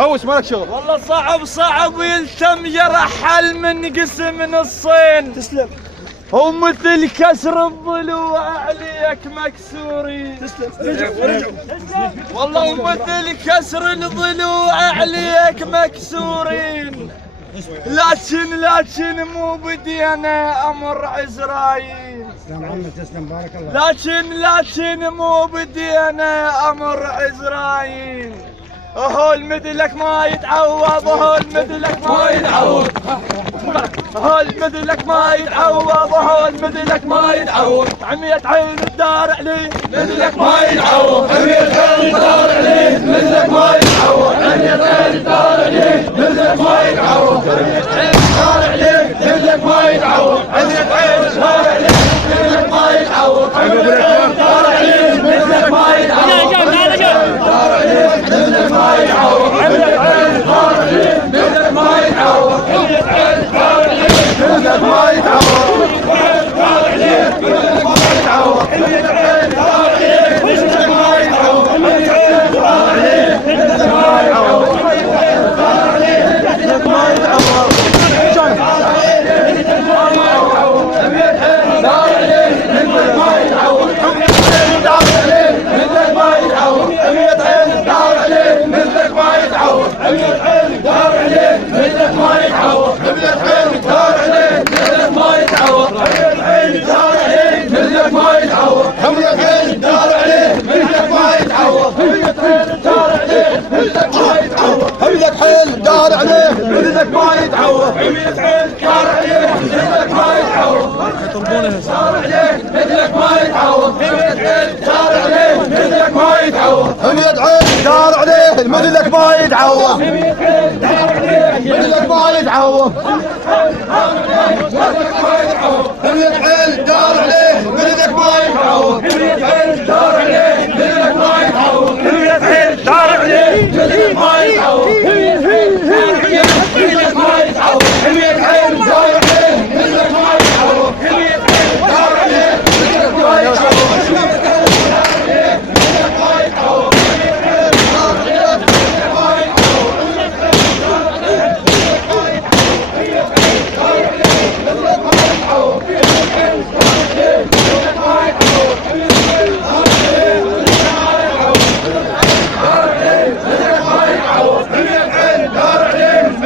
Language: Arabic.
هوش مالك شغل. والله صعب يلتم يرحل من قسم نصين. تسلم. هو مثل كسر الضلوع عليك مكسورين. تسلم. رجع. والله مثل كسر الضلوع عليك مكسورين. لكن مو بدينا امر عزرايل. تسلم عمي تسلم بارك الله. لكن مو بدينا امر عزرايل. هو المثلك ما يتعوض. هو المثلك ما يتعوض. هو المثلك ما يتعوض. هو المثلك ما يتعوض. عمية عين الدار عليه مثلك ما يتعوض. عمية عين الدار عليه مثلك ما يتعوض. عمية عين الدار عليه مثلك ما يتعوض. عمية عين الدار عليه مثلك ما يتعوض. عمية عين الدار عليه مثلك ما يتعوض. عمية عين الدار عليه مثلك ما يتعوض. الدار عليه مثلك ما يتعوض. عمية عين الدار عليه مثلك ما يتعوض. عمية عين الدار عليه مثلك ما يتعوض. الدار عليه مثلك ما يتعوض. عمية عين الدار عليه مثلك ما يتعوض. عمية عين الدار عليه مثلك ما يتعوض. عمية عين الدار عليه مثلك ما يتعوض. همية حيل دار عليه مثلك ما يتعوض. عمية عين دار عليه مثلك ما يتعوض. دار عليه مثلك ما يتعوض. عمية عين دار عليه مثلك ما يتعوض. همية عيل دار عليه مثلك ما يتعوض. عمية عين دار عليه مثلك ما يتعوض. همية حيل دار عليه مثلك